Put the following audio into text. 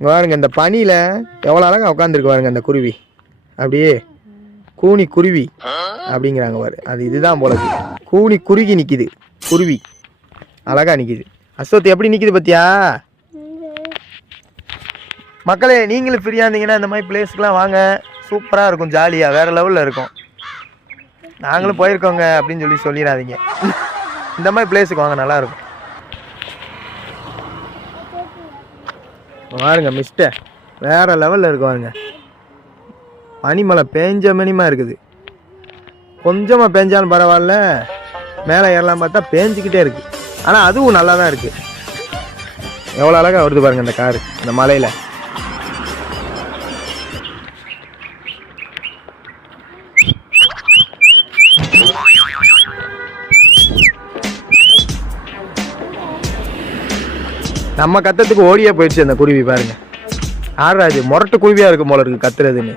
இங்கே பாருங்க, இந்த பனியில் எவ்வளோ அழகாக உட்காந்துருக்கு பாருங்க அந்த குருவி. அப்படியே கூனி குருவி அப்படிங்கிறாங்க பாரு, அது இதுதான் போல கூனி குறுகி நிற்கிது குருவி, அழகா நிற்கிது. அஸ்வத் எப்படி நிற்கிது பார்த்தியா? மக்களே, நீங்களும் ஃப்ரீயாக இருந்தீங்கன்னா இந்த மாதிரி பிளேஸ்க்கெலாம் வாங்க, சூப்பராக இருக்கும், ஜாலியாக வேறு லெவலில் இருக்கும். நாங்களும் போயிருக்கோங்க அப்படின்னு சொல்லிடாதீங்க. இந்த மாதிரி பிளேஸுக்கு வாங்க, நல்லாயிருக்கும். பாருங்க மிஸ்டர், வேறு லெவலில் இருக்கு பாருங்க. பனிமலை பேஞ்ச மணிமாக இருக்குது. கொஞ்சமாக பேஞ்சாலும் பரவாயில்ல, மேலே ஏறலாம் பார்த்தா பேஞ்சிக்கிட்டே இருக்குது. ஆனால் அதுவும் நல்லா தான் இருக்குது. எவ்வளோ அழகாக வருது பாருங்கள் இந்த காரு இந்த மலையில். நம்ம கத்தத்துக்கு ஓடியே போயிடுச்சு அந்த குருவி பாருங்க. ஆடுறாது, முரட்டு குருவியாக இருக்கும் போல இருக்குது கத்துறதுன்னு.